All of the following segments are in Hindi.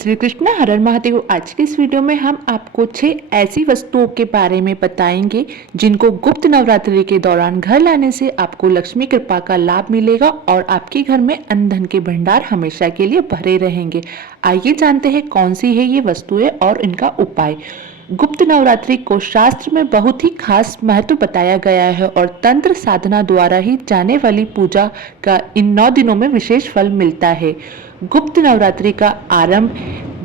श्री कृष्ण हर हर महादेव। आज के इस वीडियो में हम आपको 6 ऐसी वस्तुओं के बारे में बताएंगे जिनको गुप्त नवरात्रि के दौरान घर लाने से आपको लक्ष्मी कृपा का लाभ मिलेगा और आपके घर में अन्न धन के भंडार हमेशा के लिए भरे रहेंगे। आइए जानते हैं कौन सी है ये वस्तुएं और इनका उपाय। गुप्त नवरात्रि को शास्त्र में बहुत ही खास महत्व बताया गया है और तंत्र साधना द्वारा ही जाने वाली पूजा का इन 9 दिनों में विशेष फल मिलता है। गुप्त नवरात्रि का आरंभ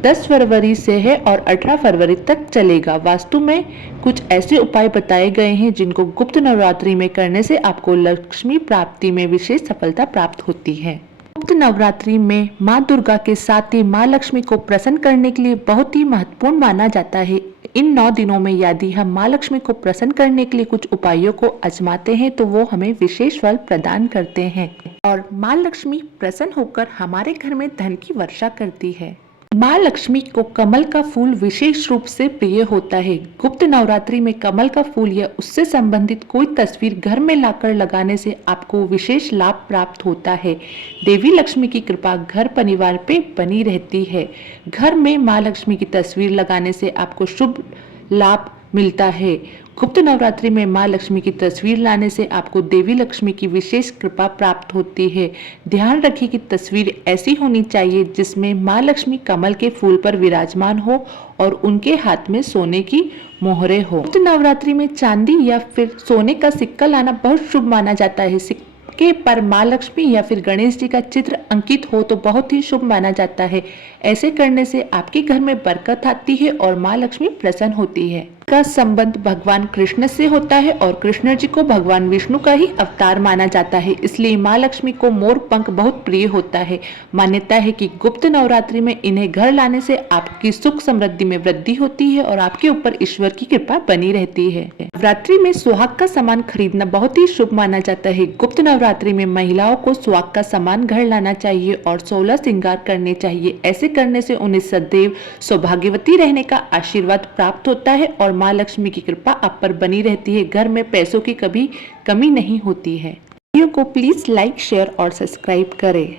10 फरवरी से है और 18 फरवरी तक चलेगा। वास्तु में कुछ ऐसे उपाय बताए गए हैं जिनको गुप्त नवरात्रि में करने से आपको लक्ष्मी प्राप्ति में विशेष सफलता प्राप्त होती है। गुप्त नवरात्रि में माँ दुर्गा के साथ ही माँ लक्ष्मी को प्रसन्न करने के लिए बहुत ही महत्वपूर्ण माना जाता है। इन 9 दिनों में यदि हम माँ लक्ष्मी को प्रसन्न करने के लिए कुछ उपायों को आजमाते हैं तो वो हमें विशेष फल प्रदान करते हैं और माँ लक्ष्मी प्रसन्न होकर हमारे घर में धन की वर्षा करती है। माँ लक्ष्मी को कमल का फूल विशेष रूप से प्रिय होता है। गुप्त नवरात्रि में कमल का फूल या उससे संबंधित कोई तस्वीर घर में लाकर लगाने से आपको विशेष लाभ प्राप्त होता है। देवी लक्ष्मी की कृपा घर परिवार पे बनी रहती है। घर में माँ लक्ष्मी की तस्वीर लगाने से आपको शुभ लाभ मिलता है। गुप्त नवरात्रि में माँ लक्ष्मी की तस्वीर लाने से आपको देवी लक्ष्मी की विशेष कृपा प्राप्त होती है। ध्यान रखिए कि तस्वीर ऐसी होनी चाहिए जिसमें माँ लक्ष्मी कमल के फूल पर विराजमान हो और उनके हाथ में सोने की मोहरें हो। गुप्त नवरात्रि में चांदी या फिर सोने का सिक्का लाना बहुत शुभ माना जाता है। सिक्के पर माँ लक्ष्मी या फिर गणेश जी का चित्र अंकित हो तो बहुत ही शुभ माना जाता है। ऐसे करने से आपके घर में बरकत आती है और माँ लक्ष्मी प्रसन्न होती है। का संबंध भगवान कृष्ण से होता है और कृष्ण जी को भगवान विष्णु का ही अवतार माना जाता है, इसलिए माँ लक्ष्मी को मोर पंख बहुत प्रिय होता है। मान्यता है कि गुप्त नवरात्रि में इन्हें घर लाने से आपकी सुख समृद्धि में वृद्धि होती है और आपके ऊपर ईश्वर की कृपा बनी रहती है। नवरात्रि में सुहाग का सामान खरीदना बहुत ही शुभ माना जाता है। गुप्त नवरात्रि में महिलाओं को सुहाग का सामान घर लाना चाहिए और 16 श्रृंगार करने चाहिए। ऐसे करने से उन्हें सदैव सौभाग्यवती रहने का आशीर्वाद प्राप्त होता है और माँ लक्ष्मी की कृपा आप पर बनी रहती है। घर में पैसों की कभी कमी नहीं होती है। वीडियो को प्लीज लाइक, शेयर और सब्सक्राइब करें।